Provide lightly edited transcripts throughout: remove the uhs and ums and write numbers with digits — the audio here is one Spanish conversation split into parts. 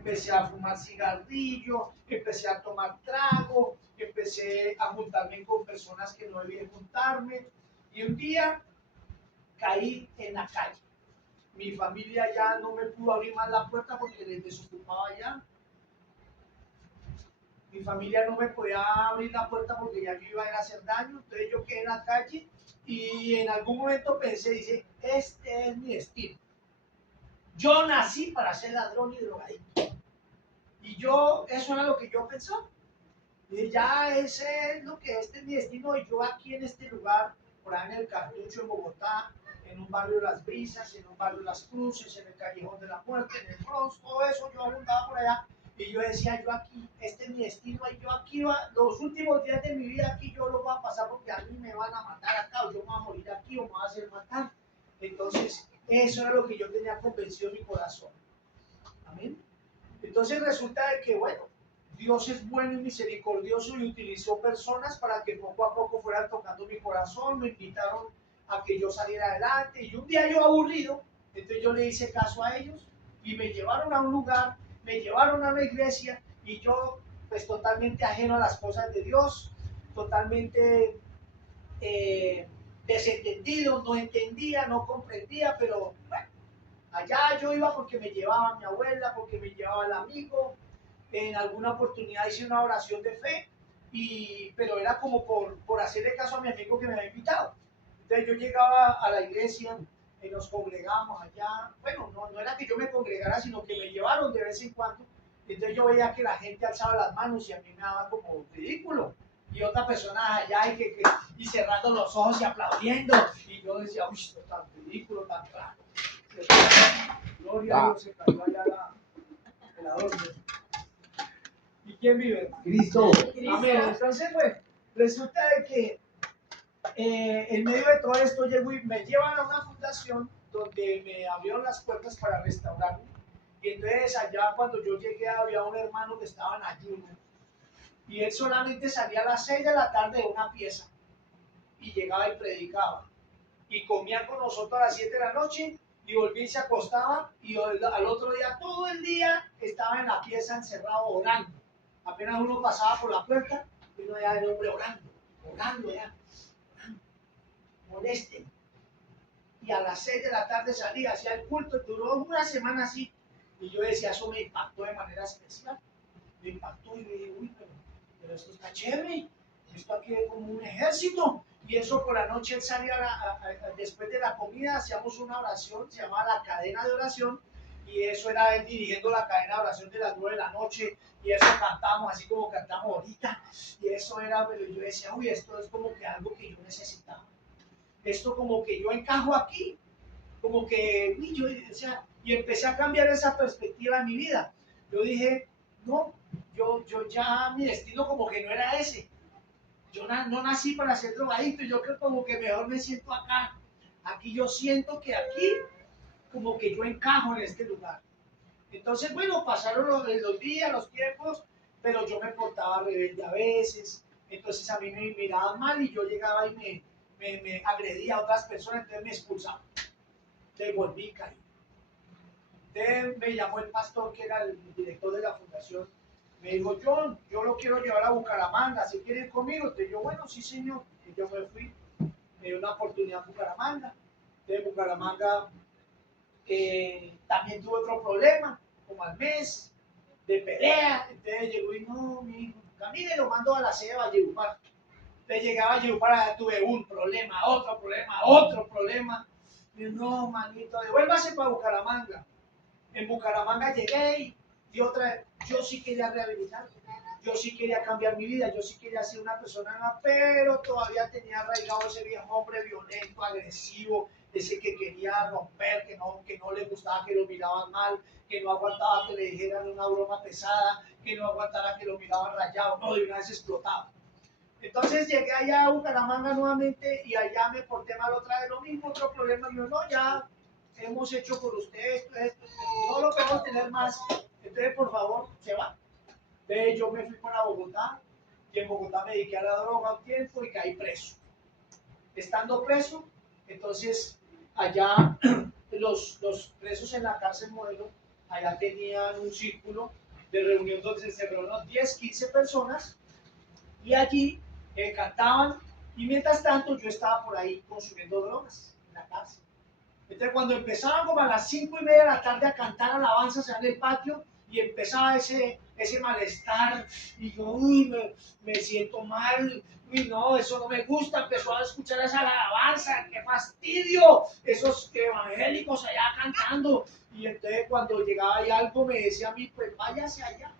empecé a fumar cigarrillo, empecé a tomar trago, empecé a juntarme con personas que no debía juntarme. Y un día caí en la calle. Mi familia ya no me pudo abrir más la puerta porque les desocupaba ya. Mi familia no me podía abrir la puerta porque ya me iba a ir a hacer daño. Entonces yo quedé en la calle y en algún momento pensé, dice, este es mi destino. Yo nací para ser ladrón y drogadicto. Y yo, eso era lo que yo pensaba. Y ya ese es lo que este es mi destino. Y yo aquí en este lugar, por ahí en el Cartucho, en Bogotá, en un barrio de Las Brisas, en un barrio de Las Cruces, en el Callejón de la Muerte, en el Bronx, todo eso, yo abundaba por allá. Y yo decía, yo aquí, este es mi destino, y yo aquí, los últimos días de mi vida aquí yo lo voy a pasar porque a mí me van a matar acá, o yo me voy a morir aquí, o me voy a hacer matar. Entonces, eso era lo que yo tenía convencido en mi corazón. Amén. Entonces resulta de que, bueno, Dios es bueno y misericordioso y utilizó personas para que poco a poco fueran tocando mi corazón, me invitaron a que yo saliera adelante y un día yo aburrido, entonces yo le hice caso a ellos y me llevaron a un lugar, me llevaron a una iglesia y yo pues totalmente ajeno a las cosas de Dios, totalmente desentendido, no entendía, no comprendía, pero bueno, allá yo iba porque me llevaba mi abuela, porque me llevaba el amigo. En alguna oportunidad hice una oración de fe, pero era como por hacerle caso a mi amigo que me había invitado. Entonces yo llegaba a la iglesia, nos congregamos allá. Bueno, no era que yo me congregara, sino que me llevaron de vez en cuando. Entonces yo veía que la gente alzaba las manos y a mí me daba como ridículo. Y otra persona allá y cerrando los ojos y aplaudiendo. Y yo decía, uy, esto es tan ridículo, tan raro. Gloria a Dios, se cayó allá el adorno. ¿Y quién vive? Cristo. Amén. Entonces, pues, resulta de que en medio de todo esto llego y me llevan a una fundación donde me abrieron las puertas para restaurarme. Y entonces allá cuando yo llegué había un hermano que estaba en ayuno. Y él solamente salía a las 6 de la tarde de una pieza. Y llegaba y predicaba. Y comía con nosotros a las 7 de la noche y volvía y se acostaba y al otro día, todo el día, estaba en la pieza encerrado orando. Apenas uno pasaba por la puerta y uno ya el hombre orando ya, molesten. Y a las 6 de la tarde salía, hacía el culto, duró una semana así. Y yo decía, eso me impactó de manera especial. Me impactó y me dije, uy, pero esto está chévere. Esto aquí es como un ejército. Y eso por la noche él salía después de la comida, hacíamos una oración, se llamaba la cadena de oración. Y eso era él dirigiendo la cadena de oración de las 9 de la noche. Y eso cantábamos así como cantamos ahorita. Y eso era, pero yo decía, uy, esto es como que algo que yo necesitaba. Esto como que yo encajo aquí. Como que, uy, yo, o sea, y empecé a cambiar esa perspectiva en mi vida. Yo dije, no, yo ya mi destino como que no era ese. Yo no nací para ser drogadicto, yo creo como que mejor me siento acá. Aquí yo siento que aquí como que yo encajo en este lugar. Entonces, bueno, pasaron los días, los tiempos, pero yo me portaba rebelde a veces. Entonces a mí me miraban mal y yo llegaba y me agredía a otras personas, entonces me expulsaban. Entonces volví y caí. Entonces me llamó el pastor que era el director de la fundación. Me dijo, John, yo lo quiero llevar a Bucaramanga, ¿si quiere ir conmigo? Entonces yo, bueno, sí señor. Y yo me fui, me dio una oportunidad en Bucaramanga. De Bucaramanga también tuve otro problema, como al mes, de pelea. Entonces llegó y no, mi hijo, camine, lo mando a la sede de Valledupar. Entonces llegaba a Valledupar, tuve un problema, otro problema, otro problema. Y yo, no, manito, devuélvase para Bucaramanga. En Bucaramanga llegué y otra, yo sí quería rehabilitar, yo sí quería cambiar mi vida, yo sí quería ser una persona nueva, pero todavía tenía arraigado ese viejo hombre violento, agresivo, ese que quería romper, que no le gustaba que lo miraban mal, que no aguantaba que le dijeran una broma pesada, que no aguantara que lo miraban rayado, no, de una vez explotaba. Entonces llegué allá a Bucaramanga nuevamente y allá me porté mal otra vez, lo mismo, otro problema, yo no, ya hemos hecho por usted esto, no lo podemos tener más, entonces por favor, se va. Entonces yo me fui para Bogotá y en Bogotá me dediqué a la droga un tiempo y caí preso. Estando preso, entonces allá los presos en la cárcel modelo allá tenían un círculo de reunión donde se reunieron 10, 15 personas y allí cantaban y mientras tanto yo estaba por ahí consumiendo drogas en la cárcel. Entonces cuando empezaban como a las 5:30 de la tarde a cantar alabanzas en el patio y empezaba ese malestar y yo, me siento mal, uy, no, eso no me gusta, empezó a escuchar esa alabanza, qué fastidio, esos evangélicos allá cantando. Y entonces cuando llegaba ahí algo me decía a mí, pues váyase allá.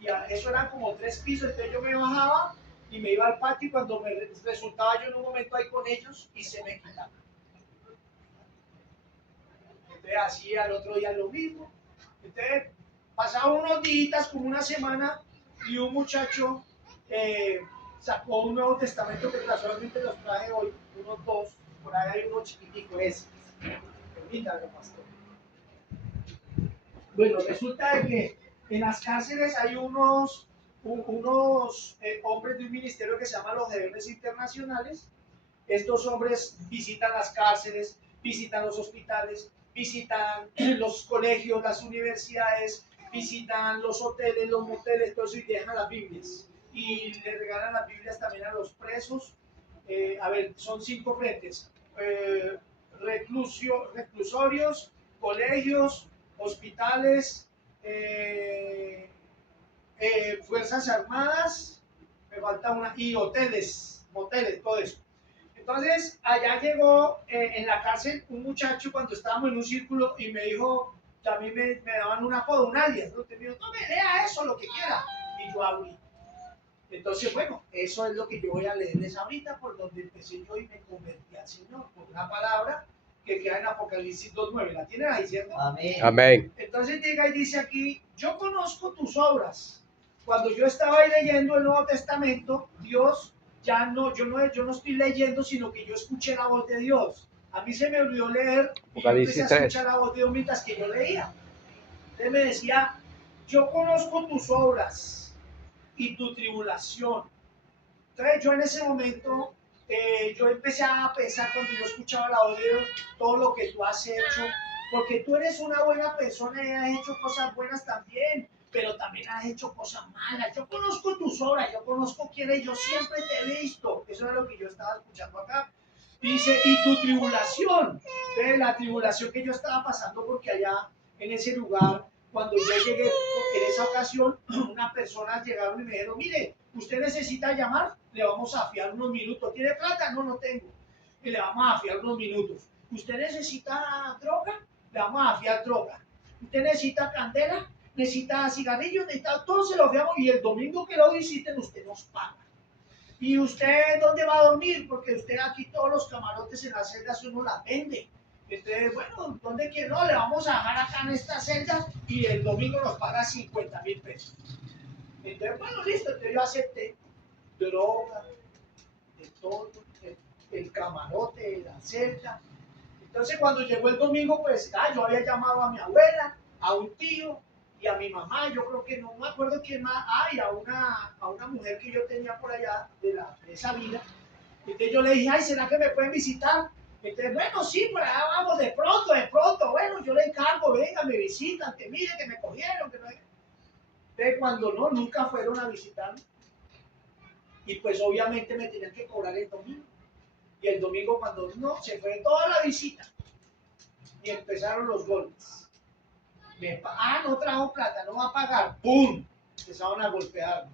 Y eso eran como 3 pisos, entonces yo me bajaba y me iba al patio y cuando me resultaba yo en un momento ahí con ellos y se me quitaba. Entonces hacía al otro día lo mismo. Entonces pasaba unos días, como una semana, y un muchacho sacó un Nuevo Testamento que casualmente los traje hoy, unos 2, por ahí hay uno chiquitico ese. Permítame, pastor. Bueno, resulta de que en las cárceles hay unos hombres de un ministerio que se llama los Rebeldes Internacionales. Estos hombres visitan las cárceles, visitan los hospitales, visitan los colegios, las universidades, visitan los hoteles, los moteles, todo eso y dejan las Biblias. Y le regalan las Biblias también a los presos. A ver, son 5 frentes. Reclusorios, colegios, hospitales, fuerzas armadas, me falta una, y hoteles, moteles, todo eso. Entonces, allá llegó en la cárcel un muchacho cuando estábamos en un círculo y me dijo, también me daban un apodo, un alias, ¿no? Me dijo, no me lea eso, lo que quiera. Y yo abrí. Entonces, bueno, eso es lo que yo voy a leerles ahorita, por donde empecé yo y me convertí al Señor, por una palabra que queda en Apocalipsis 2:9. ¿La tienen ahí, cierto? Amén. Amén. Entonces llega y dice aquí, yo conozco tus obras. Cuando yo estaba ahí leyendo el Nuevo Testamento, Dios ya no, yo no estoy leyendo, sino que yo escuché la voz de Dios. A mí se me olvidó leer y yo empecé a escuchar la voz de Dios mientras que yo leía. Él me decía, yo conozco tus obras y tu tribulación. Entonces yo en ese momento, yo empecé a pensar cuando yo escuchaba la voz de Dios, todo lo que tú has hecho, porque tú eres una buena persona y has hecho cosas buenas también, pero también has hecho cosas malas. Yo conozco tus obras, yo conozco quién eres, yo siempre te he visto. Eso es lo que yo estaba escuchando acá. Dice, y tu tribulación, la tribulación que yo estaba pasando, porque allá en ese lugar, cuando yo llegué en esa ocasión, unas personas llegaron y me dijeron, mire, usted necesita llamar, le vamos a fiar unos minutos. ¿Tiene plata? No, no tengo. Y le vamos a fiar unos minutos. ¿Usted necesita droga? Le vamos a fiar droga. ¿Usted necesita candela? ¿Necesita cigarrillos? ¿Necesita? Todo se lo fiamos y el domingo que lo visiten usted nos paga. ¿Y usted dónde va a dormir? Porque usted aquí todos los camarotes en las celdas uno las vende. Entonces, bueno, ¿dónde quiere? No, le vamos a dejar acá en esta celda y el domingo nos paga 50,000 pesos. Entonces, bueno, listo, entonces yo acepté droga, de todo, el camarote, la celda. Entonces, cuando llegó el domingo, pues yo había llamado a mi abuela, a un tío y a mi mamá, yo creo que no me acuerdo quién más, y a una mujer que yo tenía por allá de esa vida. Entonces yo le dije, ay, ¿será que me pueden visitar? Entonces, bueno, sí, por allá vamos, de pronto, bueno, yo le encargo, venga, me visitan, que mire, que me cogieron, que no. Entonces, cuando no, nunca fueron a visitarme. Y pues obviamente me tenían que cobrar el domingo. Y el domingo cuando no, se fue toda la visita. Y empezaron los golpes. No trajo plata, no va a pagar. ¡Pum! Empezaron a golpearme.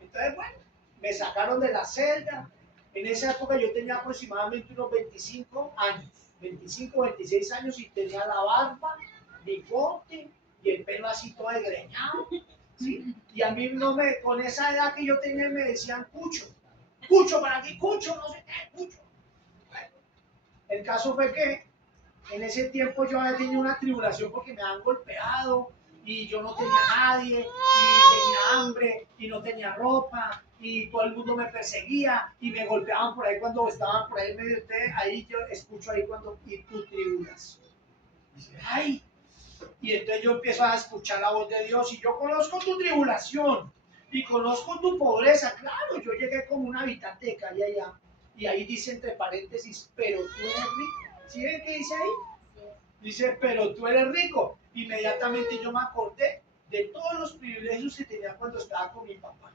Entonces, bueno, me sacaron de la celda. En esa época yo tenía aproximadamente unos 25 años. 25, 26 años y tenía la barba, bigote y el pelo así todo desgreñado. ¿Sí? Y a mí no me, con esa edad que yo tenía me decían Cucho. Cucho para aquí, Cucho, no sé qué, Cucho. Bueno, el caso fue que en ese tiempo yo había tenido una tribulación porque me habían golpeado y yo no tenía nadie y tenía hambre y no tenía ropa y todo el mundo me perseguía y me golpeaban por ahí cuando estaban por ahí en medio de ustedes. Ahí yo escucho ahí cuando, y tu tribulación. Dice, ay. Y entonces yo empiezo a escuchar la voz de Dios y yo conozco tu tribulación y conozco tu pobreza. Claro, yo llegué como un habitante de calle allá y ahí dice entre paréntesis, pero tú eres rico. ¿Sí ven qué dice ahí? Dice, pero tú eres rico. inmediatamente yo me acordé de todos los privilegios que tenía cuando estaba con mi papá.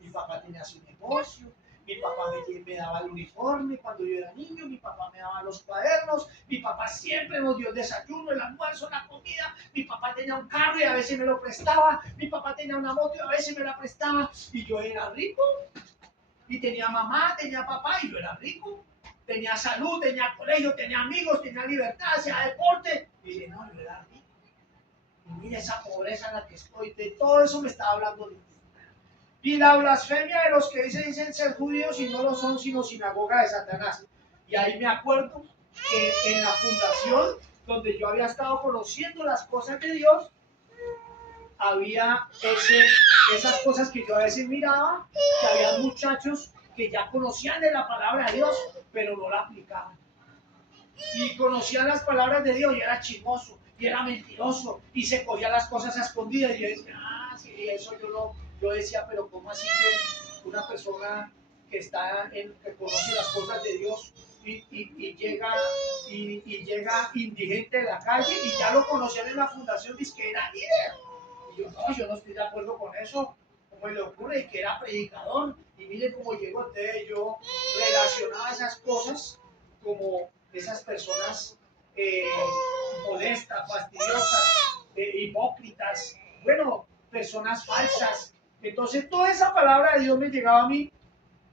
Mi papá tenía su negocio, mi papá me daba el uniforme cuando yo era niño, mi papá me daba los cuadernos, mi papá siempre nos dio el desayuno, el almuerzo, la comida, mi papá tenía un carro y a veces me lo prestaba, mi papá tenía una moto y a veces me la prestaba, y yo era rico, y tenía mamá, tenía papá, y yo era rico, tenía salud, tenía colegio, tenía amigos, tenía libertad, hacía deporte, y dije, no, yo era rico, y mira esa pobreza en la que estoy, de todo eso me estaba hablando Dios. Y la blasfemia de los que dicen ser judíos y no lo son, sino sinagoga de Satanás. Y ahí me acuerdo que en la fundación, donde yo había estado conociendo las cosas de Dios, había esas cosas que yo a veces miraba, que había muchachos que ya conocían de la palabra de Dios, pero no la aplicaban. Y conocían las palabras de Dios y era chismoso, y era mentiroso, y se cogía las cosas a escondidas, y yo decía, sí, eso yo decía, pero ¿cómo así que una persona que que conoce las cosas de Dios llega indigente de la calle y ya lo conocían en la fundación, dice que era líder? Y yo no estoy de acuerdo con eso. ¿Cómo le ocurre? Que era predicador. Y mire cómo llegó. Entonces yo relacionaba esas cosas como esas personas molestas, fastidiosas, hipócritas, bueno, personas falsas. Entonces toda esa palabra de Dios me llegaba a mí,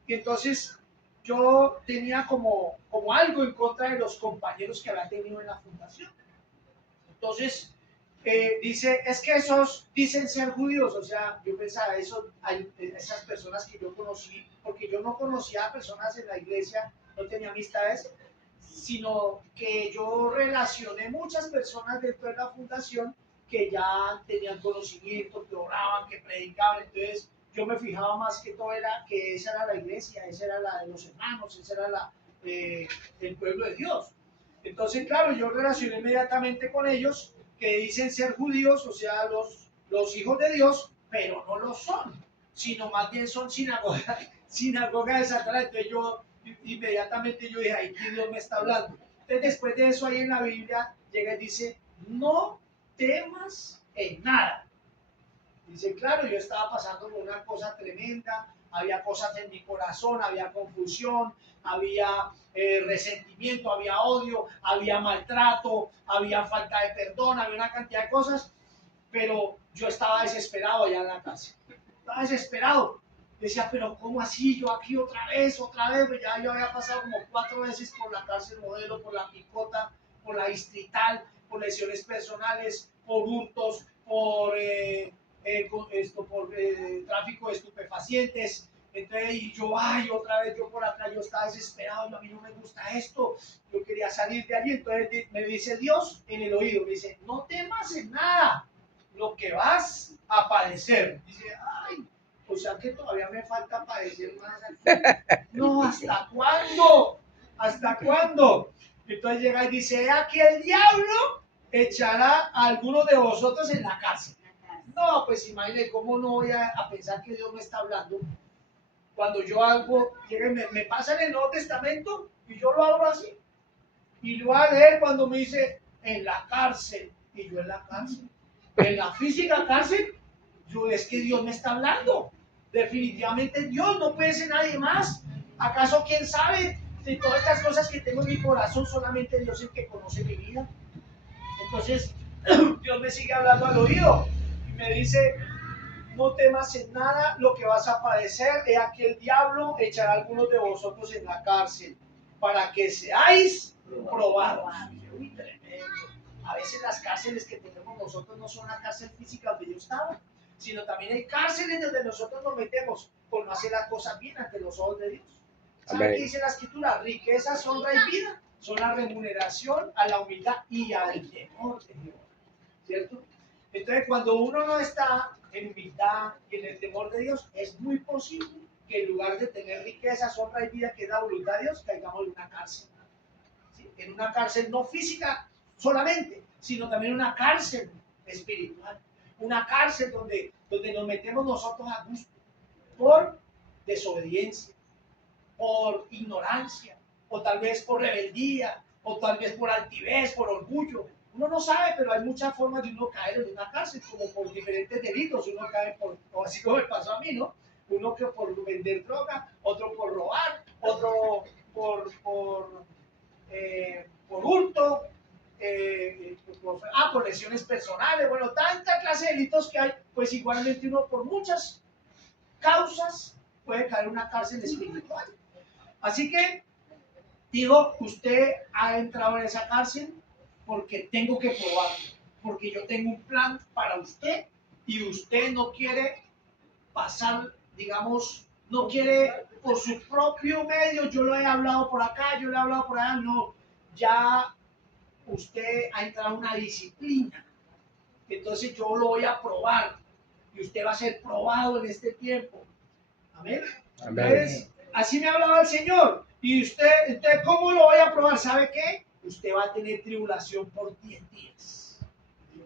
y entonces yo tenía como algo en contra de los compañeros que había tenido en la fundación. Entonces dice, es que esos dicen ser judíos, o sea, yo pensaba, esas personas que yo conocí, porque yo no conocía a personas en la iglesia, no tenía amistades, sino que yo relacioné muchas personas dentro de la fundación que ya tenían conocimiento, que oraban, que predicaban, entonces yo me fijaba más que todo era que esa era la iglesia, esa era la de los hermanos, esa era el pueblo de Dios. Entonces, claro, yo relacioné inmediatamente con ellos que dicen ser judíos, o sea, los hijos de Dios, pero no lo son, sino más bien son sinagoga de Satanás. Entonces yo inmediatamente yo dije, ahí Dios me está hablando. Entonces después de eso ahí en la Biblia llega y dice, no temas en nada. Dice, claro, yo estaba pasando por una cosa tremenda, había cosas en mi corazón, había confusión, había resentimiento, había odio, había maltrato, había falta de perdón, había una cantidad de cosas, pero yo estaba desesperado allá en la cárcel. Estaba desesperado. Decía, pero ¿cómo así? Yo aquí otra vez, pues ya yo había pasado como 4 veces por la cárcel modelo, por la picota, por la distrital, por lesiones personales, por hurtos, por tráfico de estupefacientes. Entonces, y yo, ay, otra vez yo por acá, yo estaba desesperado, a mí no me gusta esto, yo quería salir de allí. Entonces me dice Dios en el oído, me dice, no temas en nada lo que vas a padecer. Dice, ay, o sea que todavía me falta padecer más aquí. No, ¿hasta cuándo? ¿Hasta cuándo? Entonces llega y dice, aquí el diablo echará a algunos de vosotros en la cárcel. No, pues imagínate, ¿cómo no voy a pensar que Dios me está hablando? Cuando yo algo, me pasa en el Nuevo Testamento y yo lo abro así. Y lo voy a leer cuando me dice, en la cárcel. Y yo en la cárcel. En la física cárcel, yo es que Dios me está hablando. Definitivamente Dios, no puede ser nadie más. ¿Acaso quién sabe de todas estas cosas que tengo en mi corazón? Solamente Dios es el que conoce mi vida. Entonces, Dios me sigue hablando al oído y me dice, no temas en nada lo que vas a padecer. He aquí el diablo echará a algunos de vosotros en la cárcel para que seáis probados. Uy, tremendo. A veces las cárceles que tenemos nosotros no son la cárcel física donde yo estaba, sino también hay cárceles donde nosotros nos metemos por no hacer las cosas bien ante los ojos de Dios. ¿Sabe qué dice la escritura? Riquezas, honra y vida son la remuneración a la humildad y al temor de Dios. ¿Cierto? Entonces, cuando uno no está en humildad y en el temor de Dios, es muy posible que en lugar de tener riquezas, honra y vida, que es la voluntad de Dios, caigamos en una cárcel. ¿Sí? En una cárcel no física solamente, sino también una cárcel espiritual. Una cárcel donde nos metemos nosotros a gusto por desobediencia, por ignorancia, o tal vez por rebeldía, o tal vez por altivez, por orgullo. Uno no sabe, pero hay muchas formas de uno caer en una cárcel, como por diferentes delitos. Uno cae por, o así como me pasó a mí, ¿no? Uno que por vender droga, otro por robar, otro por hurto, por lesiones personales. Bueno, tanta clase de delitos que hay, pues igualmente uno por muchas causas puede caer en una cárcel espiritual. Así que digo, usted ha entrado en esa cárcel porque tengo que probarlo, porque yo tengo un plan para usted y usted no quiere pasar, digamos, no quiere por su propio medio, yo lo he hablado por acá, yo lo he hablado por allá, no, ya usted ha entrado en una disciplina, entonces yo lo voy a probar y usted va a ser probado en este tiempo. Amén. Entonces, así me ha hablado el Señor. Y usted, ¿cómo lo voy a probar? ¿Sabe qué? Usted va a tener tribulación por 10 días.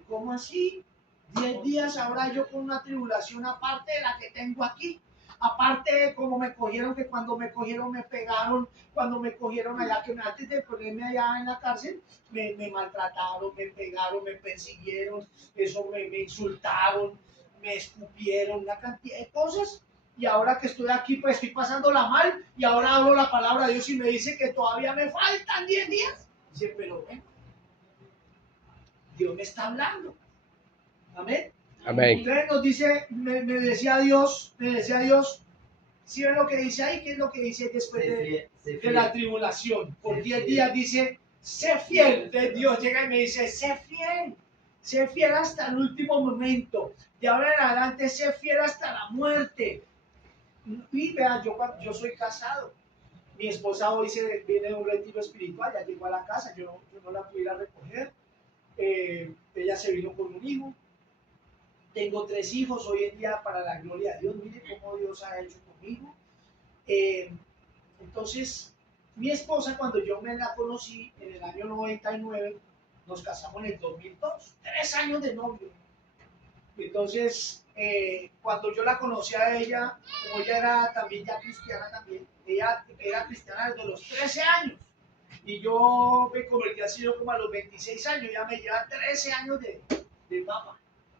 ¿Cómo así? 10 días ahora yo con una tribulación aparte de la que tengo aquí. Aparte de cómo me cogieron, que cuando me cogieron me pegaron, cuando me cogieron allá, que antes de ponerme allá en la cárcel, me maltrataron, me pegaron, me persiguieron, eso me insultaron, me escupieron, una cantidad de cosas. Y ahora que estoy aquí, pues estoy pasándola mal y ahora hablo la palabra de Dios y me dice que todavía me faltan 10 días. Dice, pero bueno, Dios me está hablando. Amén. Amén. Entonces nos dice, me decía Dios, ¿sí ven lo que dice ahí? ¿Qué es lo que dice después de la tribulación? Por 10 días dice, sé fiel. Entonces Dios llega y me dice, sé fiel hasta el último momento. De ahora en adelante, sé fiel hasta la muerte. Y vea, yo soy casado. Mi esposa hoy viene de un retiro espiritual, ya llegó a la casa, yo no la pudiera recoger. Ella se vino con un hijo. Tengo 3 hijos hoy en día para la gloria de Dios. Mire cómo Dios ha hecho conmigo. Entonces, mi esposa, cuando yo me la conocí en el año 99, nos casamos en el 2002. 3 años de novio. Entonces, cuando yo la conocí a ella, como ella era también ya cristiana también, ella era cristiana desde los 13 años. Y yo me convertí así como a los 26 años, ya me lleva 13 años de papa.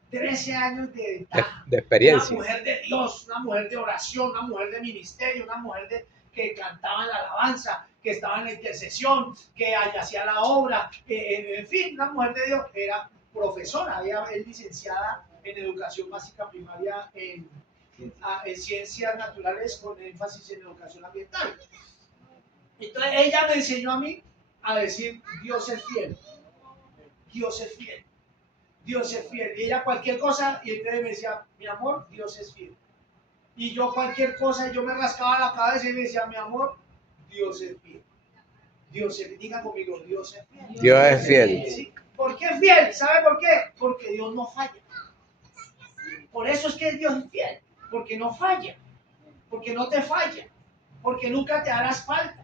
13 años de ventaja. De experiencia. Una mujer de Dios, una mujer de oración, una mujer de ministerio, una mujer que cantaba en la alabanza, que estaba en la intercesión, que hacía la obra, en fin, una mujer de Dios. Era profesora, ella es licenciada en educación básica primaria en ciencias naturales con énfasis en educación ambiental. Entonces ella me enseñó a mí a decir, Dios es fiel, Dios es fiel. Dios es fiel. Y ella cualquier cosa, y entonces me decía, mi amor, Dios es fiel. Y yo cualquier cosa, yo me rascaba la cabeza y me decía, mi amor, Dios es fiel. Dios es fiel. Diga conmigo, Dios es fiel. Dios es fiel. ¿Sí? ¿Por qué es fiel? ¿Sabe por qué? Porque Dios no falla. Por eso es que Dios es fiel. Porque no falla. Porque no te falla. Porque nunca te harás falta.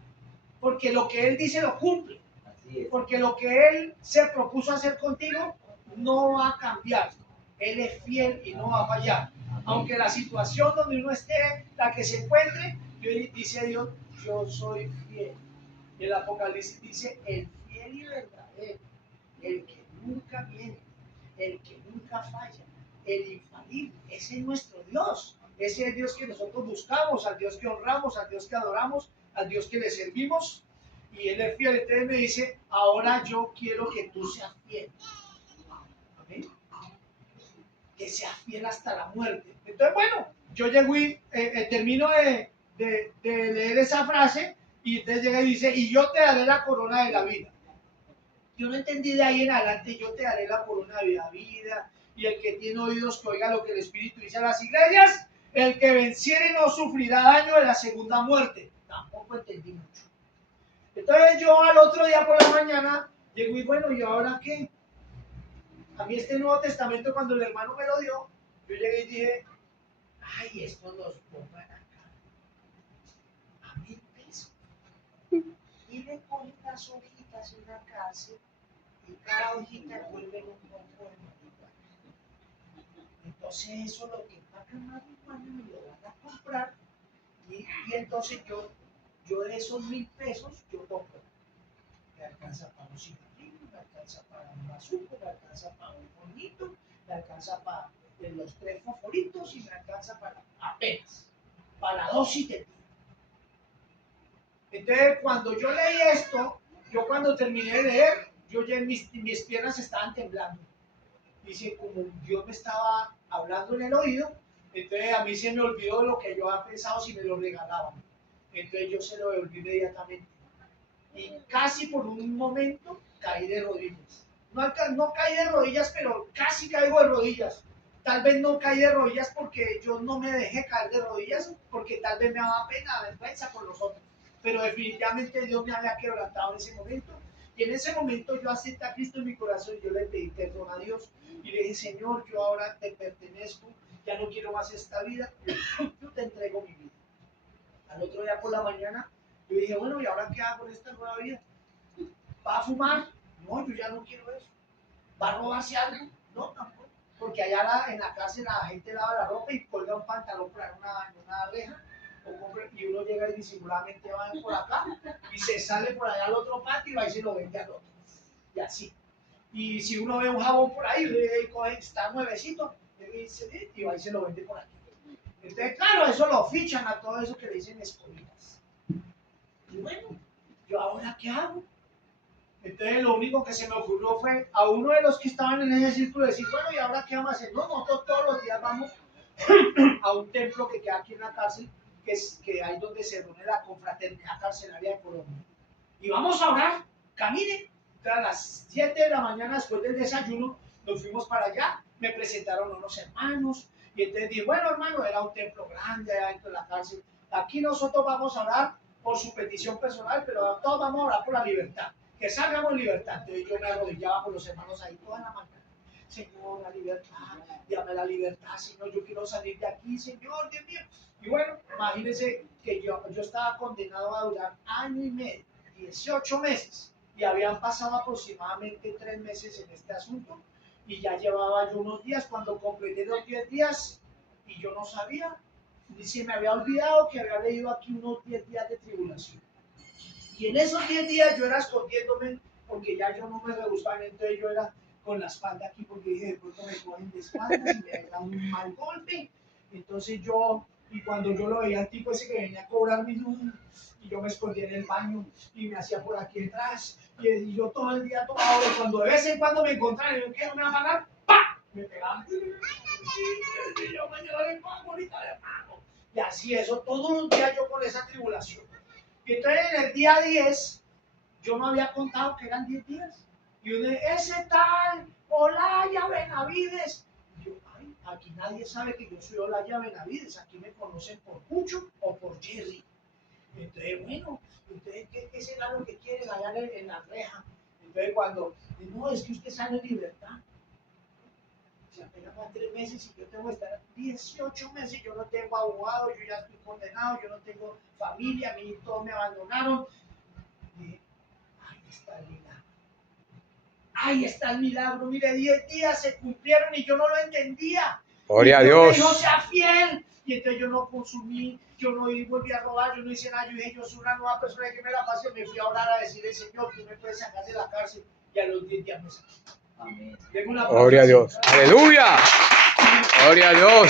Porque lo que Él dice lo cumple. Porque lo que Él se propuso hacer contigo no va a cambiar. Él es fiel y no va a fallar. Aunque la situación donde uno esté, la que se encuentre, dice Dios, yo soy fiel. El Apocalipsis dice, el fiel y verdadero, el que nunca viene, el que nunca falla, el infalible. Ese es nuestro Dios. Ese es el Dios que nosotros buscamos, al Dios que honramos, al Dios que adoramos, al Dios que le servimos. Y Él es fiel. Entonces me dice, ahora yo quiero que tú seas fiel. Amén. Que seas fiel hasta la muerte. Entonces, bueno, yo llego y termino de leer esa frase y entonces llega y dice, y yo te daré la corona de la vida. Yo no entendí de ahí en adelante, yo te daré la corona de la vida, y el que tiene oídos que oiga lo que el Espíritu dice a las iglesias, el que venciere no sufrirá daño de la segunda muerte. Tampoco entendí mucho. Entonces yo al otro día por la mañana llego y bueno, ¿y ahora qué? A mí este Nuevo Testamento cuando el hermano me lo dio, yo llegué y dije, ay, estos los pongan acá a 1000 pesos. Y le ponen las hojitas en la cárcel y cada hojita envuelve un poco de marihuana. Entonces eso lo que empaca marihuana me lo van a comprar y entonces yo de esos 1000 pesos yo compro. Me alcanza para un cigarrillo, me me alcanza para un bazuco, me alcanza para un moñito, me alcanza para los 3 fosforitos y me alcanza para apenas, para la dosis de día. Entonces, cuando yo leí esto, yo cuando terminé de leer, yo ya mis piernas estaban temblando. Dice, como Dios me estaba hablando en el oído, entonces a mí se me olvidó lo que yo había pensado si me lo regalaban. Entonces yo se lo devolví inmediatamente. Y casi por un momento caí de rodillas. No caí de rodillas, pero casi caigo de rodillas. Tal vez no caí de rodillas porque yo no me dejé caer de rodillas, porque tal vez me daba pena, vergüenza por los otros. Pero definitivamente Dios me había quebrantado en ese momento. Y en ese momento yo acepté a Cristo en mi corazón y yo le pedí perdón a Dios. Y le dije, Señor, yo ahora te pertenezco, ya no quiero más esta vida, yo te entrego mi vida. Al otro día por la mañana, yo dije, bueno, ¿y ahora qué hago con esta nueva vida? ¿Va a fumar? No, yo ya no quiero eso. ¿Va a robarse algo? No, tampoco. Porque allá en la cárcel la gente lava la ropa y colga un pantalón por una reja y uno llega y disimuladamente va por acá y se sale por allá al otro patio y va y se lo vende al otro. Y así. Y si uno ve un jabón por ahí, está nuevecito, y va y se lo vende por aquí. Entonces, claro, eso lo fichan a todo eso que le dicen escondidas. Y bueno, ¿yo ahora qué hago? Entonces lo único que se me ocurrió fue a uno de los que estaban en ese círculo decir, bueno, ¿y ahora qué vamos a hacer? No, nosotros todos los días vamos a un templo que queda aquí en la cárcel, que hay donde se reúne la confraternidad carcelaria de Colombia. Y vamos a orar, caminen. A las 7 de la mañana después del desayuno nos fuimos para allá, me presentaron unos hermanos y entonces dije, bueno hermano, era un templo grande allá dentro de la cárcel, aquí nosotros vamos a orar por su petición personal, pero todos vamos a orar por la libertad, que salgamos en libertad. Entonces yo me arrodillaba con los hermanos ahí toda la mañana, Señor, la libertad, dame la libertad, Señor, yo quiero salir de aquí, Señor, Dios mío. Y bueno, imagínense que yo estaba condenado a durar año y medio, 18 meses, y habían pasado aproximadamente 3 meses en este asunto, y ya llevaba yo unos días, cuando completé los 10 días, y yo no sabía, ni se me había olvidado que había leído aquí unos 10 días de tribulación. Y en esos 10 días yo era escondiéndome, porque ya yo no me rebuscaba, entonces yo era con la espalda aquí, porque dije, de pronto me cogen de espaldas y me dan un mal golpe. Entonces yo, y cuando yo lo veía al tipo ese que venía a cobrar mi luz, y yo me escondía en el baño y me hacía por aquí detrás, y yo todo el día tomado, y cuando de vez en cuando me encontraban y yo, ¿qué? ¿No me van a pagar? ¡Pah! Me pegaban. Y yo mañana le pago, ahorita le pago. Y así eso, todos los días yo con esa tribulación. Y entonces en el día 10, yo no había contado que eran 10 días. Y uno dice, ese tal Olaya Benavides. Y yo, ay, aquí nadie sabe que yo soy Olaya Benavides. Aquí me conocen por Cucho o por Jerry. Entonces, bueno, entonces, ¿qué será lo que quieren allá en la reja? Entonces, cuando, no, es que usted sale en libertad. Si apenas van 3 meses y yo tengo que estar 18 meses, yo no tengo abogado, yo ya estoy condenado, yo no tengo familia, a mí todos me abandonaron. Y ahí está el milagro. Ahí está el milagro. Mire, 10 días se cumplieron y yo no lo entendía. Gloria a Dios. Dios sea fiel. Y entonces yo no consumí, yo no volví a robar, yo no hice nada. Yo dije, yo soy una nueva persona que me la pasé. Me fui a orar a decirle, Señor, tú me puedes sacar de la cárcel. Y a los 10 días me saqué. Amén. Gloria a Dios. Aleluya. Gloria a Dios.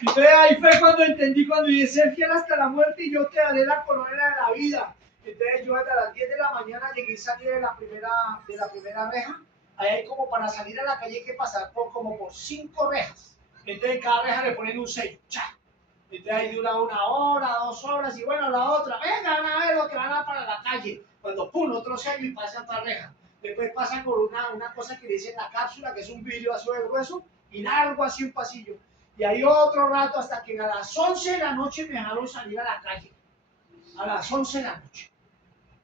Y entonces ahí fue cuando entendí, cuando dije, ser fiel hasta la muerte y yo te daré la corona de la vida. Entonces yo hasta las 10 de la mañana llegué y salí de la primera reja. Ahí hay como para salir a la calle hay que pasar como por 5 rejas. Entonces en cada reja le ponen un sello. ¡Cha! Entonces ahí dura 1 hora, 2 horas y bueno, la otra. Vengan a ver lo que van a para la calle. Cuando pum, otro sello y pasa a otra reja. Después pasan por una cosa que dicen la cápsula, que es un vidrio azul de grueso y largo así un pasillo. Y ahí otro rato hasta que a las 11 de la noche me dejaron salir a la calle. A las 11 de la noche.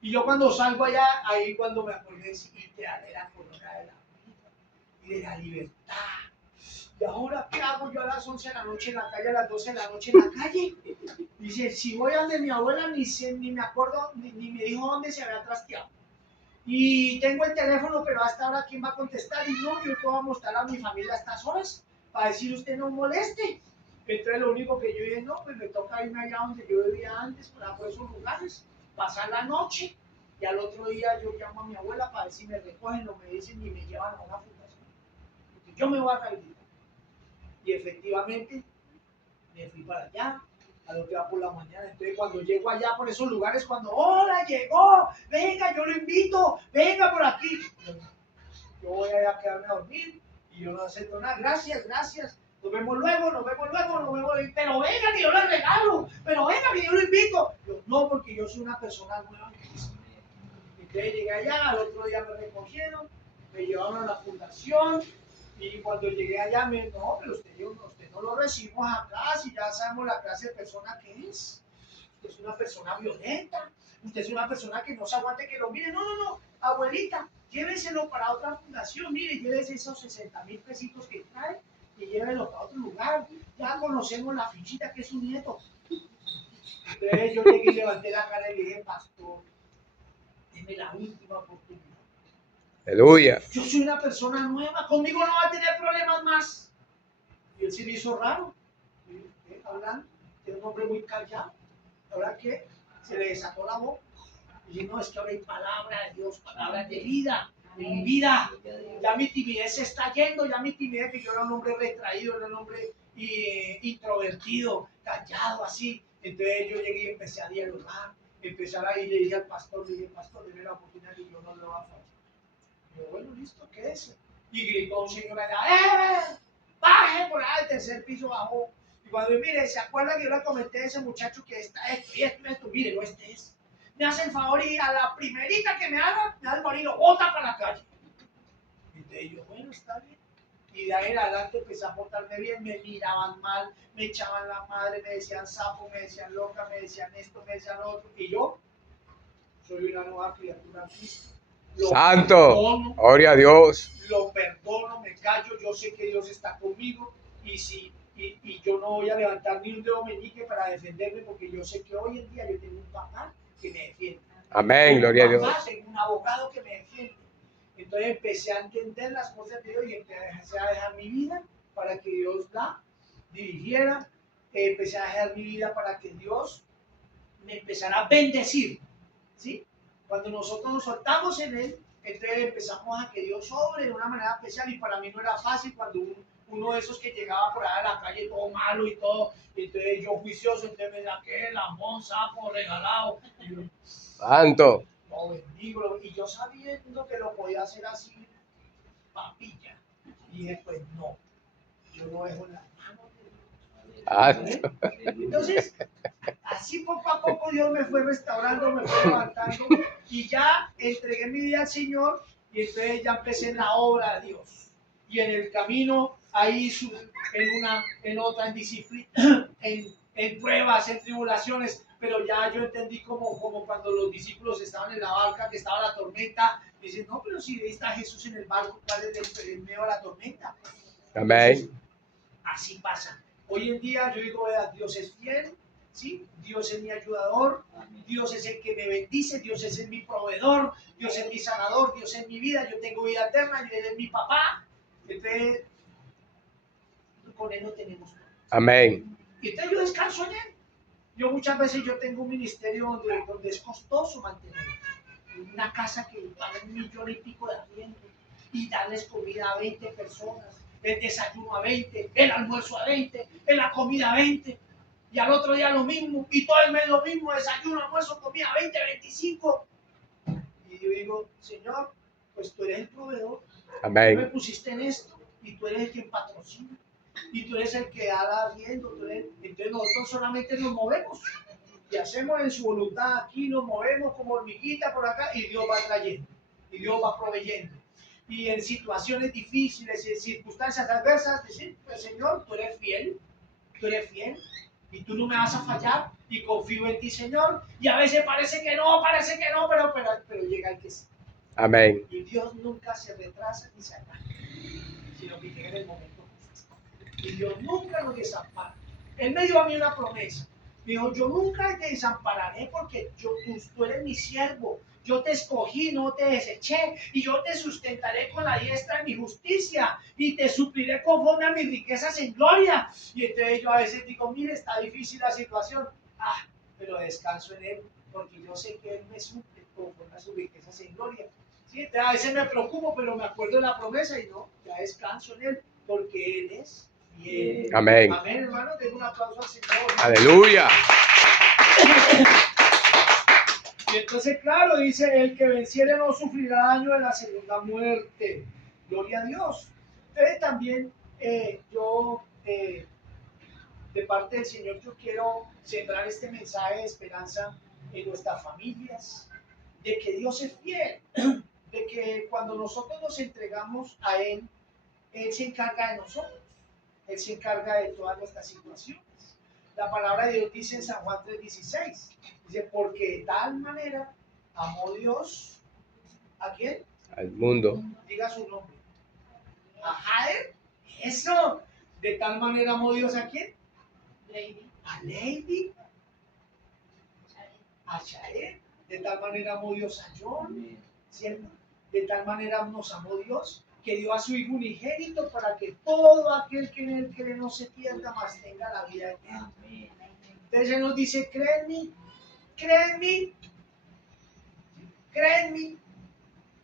Y yo cuando salgo allá, ahí cuando me acordé, y te daré la corona de la vida y de la libertad. ¿Y ahora qué hago yo a las 11 de la noche en la calle, a las 12 de la noche en la calle? Dice, si voy a donde mi abuela, ni me acuerdo, ni me dijo dónde se había trasteado. Y tengo el teléfono, pero hasta ahora, ¿quién va a contestar? Y no, yo puedo mostrar a mi familia a estas horas para decir, usted no moleste. Entonces lo único que yo dije, no, pues me toca irme allá donde yo vivía antes, por esos lugares, pasar la noche. Y al otro día yo llamo a mi abuela para ver si me recogen o me dicen y me llevan a una fundación. Porque yo me voy a rehabilitar. Y efectivamente me fui para allá, a lo que va por la mañana. Entonces cuando llego allá por esos lugares, cuando, hola, llegó, venga, yo lo invito, venga por aquí. Yo voy allá a quedarme a dormir y yo no acepto nada. Gracias, gracias. Nos vemos luego, nos vemos luego, nos vemos luego. Pero venga que yo le regalo, pero venga que yo lo invito. Yo, no, porque yo soy una persona nueva en Cristo. Entonces llegué allá, al otro día me recogieron, me llevaron a la fundación y cuando llegué allá me no, pero usted no lo recibimos acá, si ya sabemos la clase de persona que es. Usted es una persona violenta, usted es una persona que no se aguante que lo mire. No, no, no, abuelita, lléveselo para otra fundación, mire, llévese esos 60,000 pesitos que trae y llévelo para otro lugar. Ya conocemos la fichita que es su nieto. Entonces yo llegué y levanté la cara y le dije, pastor, deme la última oportunidad. Aleluya. Yo soy una persona nueva, conmigo no va a tener problemas más. Y él se me hizo raro. Hablando, es un hombre muy callado. ¿Ahora qué? Se le desató la boca. Y dije, no, es que ahora hay palabra de Dios, palabras de vida, de mi vida. Ya mi timidez se está yendo, ya mi timidez, que yo era un hombre retraído, era un hombre introvertido, callado, así. Entonces yo llegué y empecé a dialogar, empecé a ir y le dije al pastor, deme la oportunidad y yo no le voy a fallar. Yo, bueno, listo, ¿qué es? Y gritó un señor allá, baje por ahí al tercer piso, bajó. Y cuando mire, ¿se acuerda que yo le comenté a ese muchacho que está esto y esto y esto? Mire, no, este es. Me hace el favor y a la primerita que me haga, me da el marido, bota para la calle. Y entonces yo, bueno, está bien. Y de ahí en adelante empecé a portarme bien, me miraban mal, me echaban la madre, me decían sapo, me decían loca, me decían esto, me decían lo otro. Y yo soy una nueva criatura en Cristo. Santo, gloria a Dios. Lo perdono, me callo, yo sé que Dios está conmigo y yo no voy a levantar ni un dedo meñique para defenderme porque yo sé que hoy en día yo tengo un papá que me defiende. Amén, gloria a Dios. Tengo un abogado que me defiende. Entonces empecé a entender las cosas de Dios y empecé a dejar mi vida para que Dios la dirigiera. Empecé a dejar mi vida para que Dios me empezara a bendecir. ¿Sí? Cuando nosotros nos soltamos en Él, entonces empezamos a que Dios obre de una manera especial y para mí no era fácil cuando uno de esos que llegaba por ahí a la calle todo malo y todo, y entonces yo juicioso, entonces me saqué lambón, sapo, regalado. Y yo, Santo. no, bendigo, y yo sabiendo que lo podía hacer así, papilla. Y dije, pues no, yo no dejo las manos de Dios. Santo. Entonces, así poco a poco Dios me fue restaurando, me fue levantando y ya entregué mi vida al Señor y entonces ya empecé en la obra de Dios. Y en el camino, ahí en otra, en disciplina, en pruebas, en tribulaciones, pero ya yo entendí como cuando los discípulos estaban en la barca, que estaba la tormenta, y dicen, no, pero si está Jesús en el barco, ¿cuál es el medio de la tormenta? Amén. Entonces, así pasa. Hoy en día yo digo, Dios es fiel, ¿sí? Dios es mi ayudador, Dios es el que me bendice, Dios es mi proveedor, Dios es mi sanador, Dios es mi vida, yo tengo vida eterna, Él es mi papá. Entonces, con Él no tenemos nada. Amén. Y entonces yo descanso en Él. Yo muchas veces yo tengo un ministerio donde es costoso mantener una casa que vale 1,5 millones de arriendo y darles comida a 20 personas, el desayuno a 20, el almuerzo a 20, la comida a 20 y al otro día lo mismo y todo el mes lo mismo, desayuno, almuerzo, comida 20, 25. Y yo digo, Señor, pues tú eres el proveedor, Amén. tú me pusiste en esto y tú eres el que patrocina y tú eres el que da la arriendo, entonces nosotros solamente nos movemos y hacemos en su voluntad aquí, nos movemos como hormiguita por acá y Dios va trayendo y Dios va proveyendo. Y en situaciones difíciles, en circunstancias adversas, decir, pues Señor, tú eres fiel y tú no me vas a fallar y confío en ti, Señor. Y a veces parece que no, pero llega el que sí. Amén. Y Dios nunca se retrasa ni se atrasa, sino que llega en el momento justo. Y Dios nunca nos desampara. Él me dio a mí una promesa. Me dijo, yo nunca te desampararé porque tú eres mi siervo. Yo te escogí, no te deseché. Y yo te sustentaré con la diestra de mi justicia. Y te supliré conforme a mis riquezas en gloria. Y entonces yo a veces digo, mire, está difícil la situación. Pero descanso en Él porque yo sé que Él me suple. conforme a sus riquezas en gloria. Sí, a veces me preocupo, pero me acuerdo de la promesa y no, ya descanso en Él, porque Él es fiel. Amén. Amén, hermano. Den un aplauso al Señor. Aleluya. Y entonces, claro, dice, el que venciere no sufrirá daño de la segunda muerte. Gloria a Dios. Entonces también de parte del Señor, yo quiero sembrar este mensaje de esperanza en nuestras familias, de que Dios es fiel, de que cuando nosotros nos entregamos a Él, Él se encarga de nosotros, Él se encarga de todas nuestras situaciones. La palabra de Dios dice en San Juan 3:16, dice, porque de tal manera amó Dios, ¿a quién? Al mundo. Diga su nombre. A Jader, eso, de tal manera amó Dios ¿a quién? Lady. A Lady, a Shaed, de tal manera amó Dios a John, ¿cierto? De tal manera nos amó Dios que dio a su Hijo unigénito para que todo aquel que en él cree no se pierda, mas tenga la vida eterna. Entonces Él nos dice, cree en mí, cree en mí, cree en mí,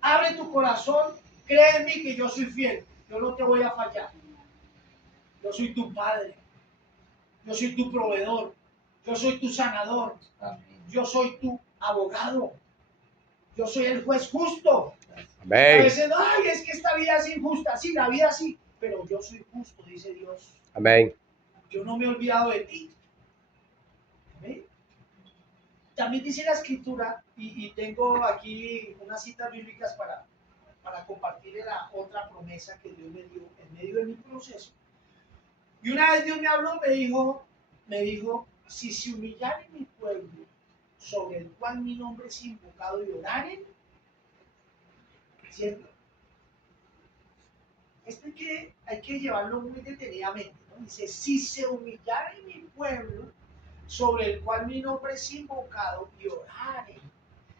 abre tu corazón, cree en mí que yo soy fiel, yo no te voy a fallar. Yo soy tu Padre, yo soy tu proveedor, yo soy tu sanador, yo soy tu abogado, yo soy el juez justo. Amén. A veces, ay, es que esta vida es injusta. Sí, la vida sí, pero yo soy justo, dice Dios. Amén. Yo no me he olvidado de ti. ¿Amén? También dice la Escritura, y tengo aquí unas citas bíblicas para compartir la otra promesa que Dios me dio en medio de mi proceso. Y una vez Dios me habló, me dijo, si se humillare mi pueblo, sobre el cual mi nombre es invocado, y oraren, ¿cierto? Esto hay que llevarlo muy detenidamente, ¿no? Dice, si se humillare mi pueblo, sobre el cual mi nombre es invocado, y oraren,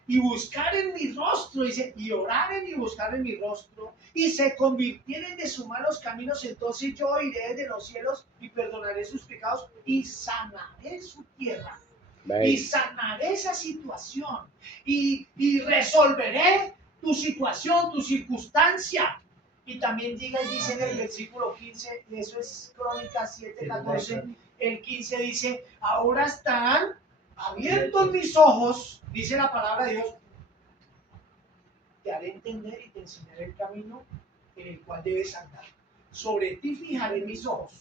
y buscaren mi rostro, dice, y oraren y buscaren mi rostro, y se convirtieren de sus malos caminos, entonces yo oiré desde los cielos y perdonaré sus pecados y sanaré su tierra. Amén. Y sanaré esa situación y resolveré tu situación, tu circunstancia. Y también dice en el versículo 15, y eso es Crónicas 7:14, el 15 dice, ahora estarán abiertos mis ojos, dice la palabra de Dios, te haré entender y te enseñaré el camino en el cual debes andar. Sobre ti fijaré mis ojos.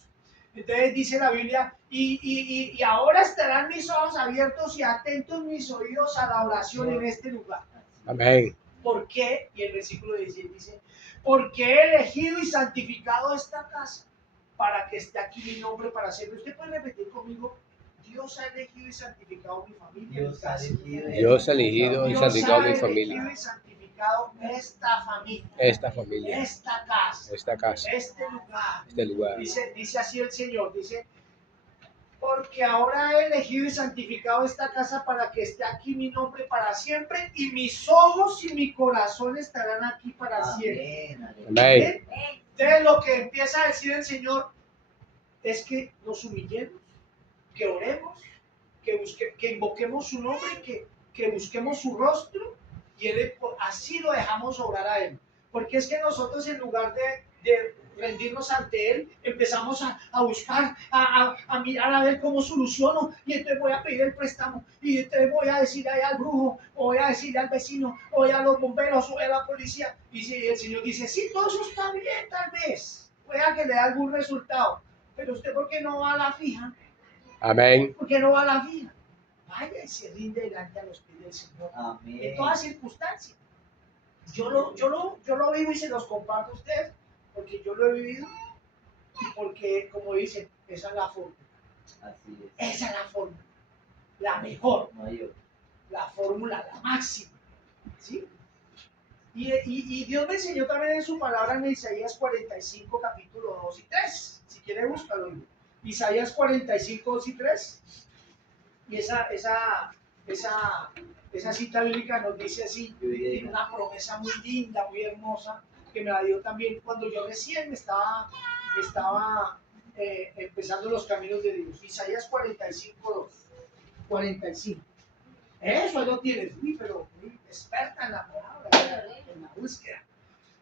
Entonces dice la Biblia, y ahora estarán mis ojos abiertos y atentos mis oídos a la oración en este lugar. Amén. ¿Por qué? Y el versículo 17 dice, porque he elegido y santificado esta casa para que esté aquí mi nombre para siempre. Usted puede repetir conmigo, Dios ha elegido y santificado mi familia. Dios ha elegido y santificado mi familia. Dios ha elegido y santificado esta familia. Esta familia. Esta casa. Esta casa. Este lugar. Este lugar. Dice así el Señor, dice, porque ahora he elegido y santificado esta casa para que esté aquí mi nombre para siempre, y mis ojos y mi corazón estarán aquí para siempre. Amén. Entonces lo que empieza a decir el Señor es que nos humillemos, que oremos, que invoquemos su nombre, que busquemos su rostro, y así lo dejamos obrar a Él. Porque es que nosotros, en lugar de rendirnos ante Él, empezamos a buscar, a mirar a ver cómo soluciono, y entonces voy a pedir el préstamo, y entonces voy a decirle al brujo, o voy a decirle al vecino, o voy a los bomberos, o voy a la policía. Y si el Señor dice, sí, todo eso está bien, tal vez, pueda que le dé algún resultado, pero usted, ¿por qué no va a la fija? Amén. ¿Por qué no va a la fija? Vaya y se rinde delante a los pies del Señor. Amén. En todas circunstancias. Yo lo vivo y se los comparto a ustedes, porque yo lo he vivido y porque, como dicen, esa es la fórmula. Así es. Esa es la fórmula. La mejor. Mayor. La fórmula, la máxima. ¿Sí? Y Dios me enseñó también en su palabra en Isaías 45, capítulo 2 y 3. Si quiere, búscalo. Isaías 45, 2 y 3. Y esa cita bíblica nos dice así, tiene una promesa muy linda, muy hermosa, que me la dio también cuando yo recién me estaba empezando los caminos de Dios. Isaías 45, 2. 45. Eso ahí lo tienes, pero muy experta en la palabra, en la búsqueda.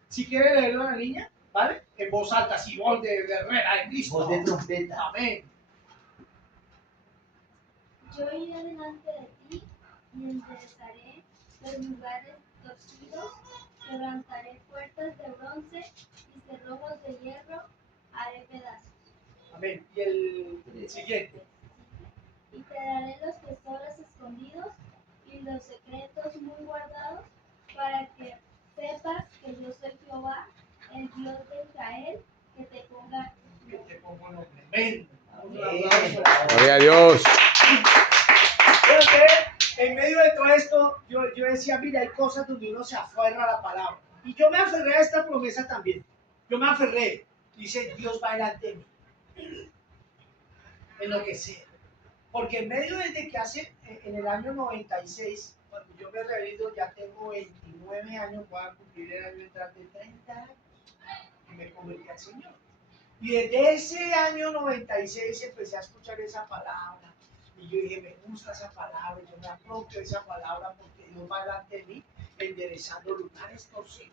Si quiere leerlo a la niña, ¿vale? En voz alta, si voz de guerrera de Cristo. Voz de trompeta. Amén. Yo iré delante de ti y enderezaré los lugares torcidos, quebrantaré puertas de bronce y cerrojos de hierro haré pedazos. Amén. Y el siguiente. Y te daré los tesoros escondidos y los secretos muy guardados, para que sepas que yo soy Jehová, el Dios de Israel, que te ponga Que te pongo nombre. Amén. Un Amén. aplauso. Gloria a Dios. Fíjate, en medio de todo esto, yo decía, mira, hay cosas donde uno se aferra a la palabra. Y yo me aferré a esta promesa también. Yo me aferré. Dice, Dios va delante de mí. En lo que sea. Porque en medio desde que hace, en el año 96, cuando yo me he revido, ya tengo 29 años, voy a cumplir el año entrante de 30 años. Y me convertí al Señor. Y desde ese año 96 empecé a escuchar esa palabra. Y yo dije, me gusta esa palabra, yo me apropio de esa palabra porque Dios va delante de mí, enderezando lugares torcidos,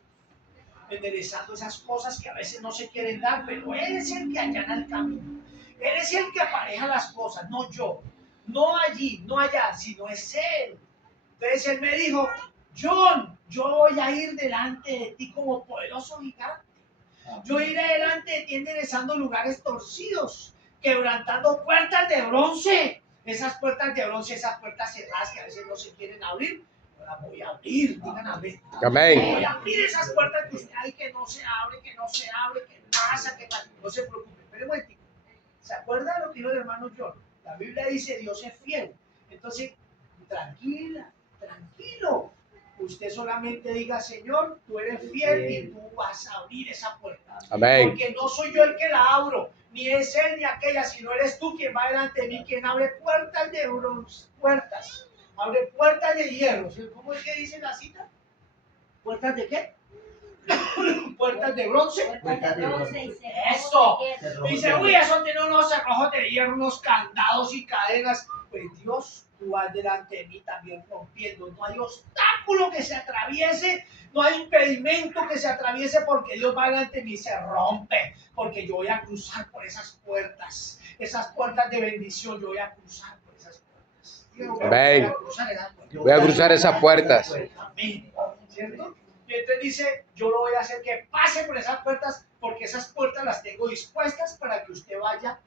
enderezando esas cosas que a veces no se quieren dar, pero Él es el que allana el camino. Él es el que apareja las cosas, no yo. No allí, no allá, sino es Él. Entonces Él me dijo, John, yo voy a ir delante de ti como poderoso gigante. Yo iré delante de ti enderezando lugares torcidos, quebrantando puertas de bronce. Esas puertas de bronce, esas puertas cerradas que a veces no se quieren abrir, yo las voy a abrir, digan amén. Amén. Voy a abrir esas puertas que usted hay que no se abre, que pasa, que tal. No se preocupe, espere un momentito. ¿Se acuerda de lo que dijo el hermano John? La Biblia dice, Dios es fiel. Entonces, tranquila, tranquilo. Usted solamente diga, Señor, tú eres fiel y tú vas a abrir esa puerta. Amén. Porque no soy yo el que la abro, ni es él ni aquella, sino eres tú quien va delante de mí, quien abre puertas de bronce, puertas, abre puertas de hierro. ¿Cómo es que dice la cita? ¿Puertas de qué? Puertas de bronce. Puertas de bronce. y cerrojos Eso. de hierro. Cerrojos Dice, de uy, hierro. eso tiene unos cerrojos de hierro, unos candados y cadenas. Pues Dios, tú vas delante de mí también rompiendo. No hay obstáculo que se atraviese, no hay impedimento que se atraviese, porque Dios va delante de mí y se rompe. Porque yo voy a cruzar por esas puertas de bendición. Yo voy a cruzar por esas puertas. Amén. Voy a cruzar esas puertas. Amén. ¿Cierto? Y entonces dice, yo lo voy a hacer que pase por esas puertas, porque esas puertas las tengo dispuestas para que usted vaya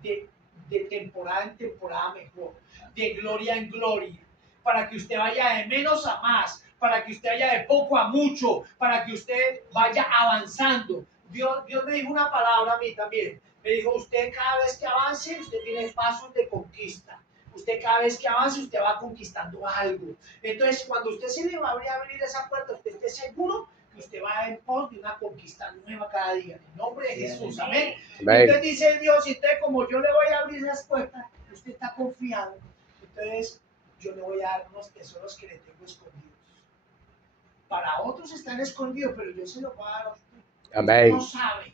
de temporada en temporada mejor, de gloria en gloria, para que usted vaya de menos a más, para que usted vaya de poco a mucho, para que usted vaya avanzando. Dios me dijo una palabra a mí también. Me dijo, usted cada vez que avance, usted tiene pasos de conquista. Usted cada vez que avance, usted va conquistando algo. Entonces, cuando usted se le va a abrir esa puerta, usted esté seguro que usted va en pos de una conquista nueva cada día. En el nombre de Jesús. Amén. Amén. Entonces dice Dios, y entonces como yo le voy a abrir esas puertas, usted está confiado. Entonces, yo le voy a dar unos tesoros que le tengo escondidos. Para otros están escondidos, pero yo se los voy a dar a usted. Amén. No sabe,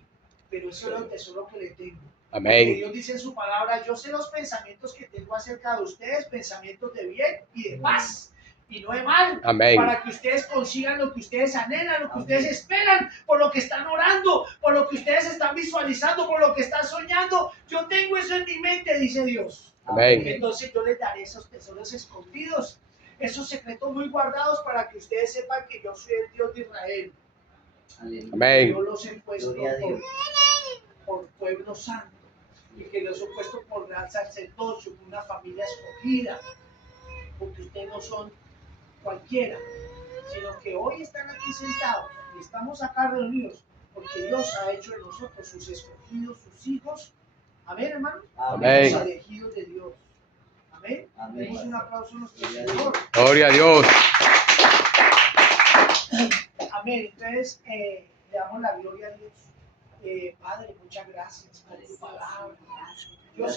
pero eso es el tesoro que le tengo. Porque Amén. Dios dice en su palabra, yo sé los pensamientos que tengo acerca de ustedes, pensamientos de bien y de paz, y no de mal, Amén. para que ustedes consigan lo que ustedes anhelan, lo que ustedes esperan, por lo que están orando, por lo que ustedes están visualizando, por lo que están soñando. Yo tengo eso en mi mente, dice Dios. Amén. Entonces yo les daré esos tesoros escondidos, esos secretos muy guardados, para que ustedes sepan que yo soy el Dios de Israel. Amén. Yo los he puesto Gloria a Dios. por pueblo santo, y que los he puesto por real sacerdocio, por una familia escogida, porque ustedes no son cualquiera, sino que hoy están aquí sentados y estamos acá reunidos porque Dios ha hecho de nosotros sus escogidos, sus hijos. Amén, hermano. Amén. Los elegidos de Dios. Amén. Amén. Demos un aplauso a nuestro Gloria a Señor. Gloria a Dios. Amén. Entonces, le damos la gloria a Dios. Padre, muchas gracias por tu palabra. Yo sé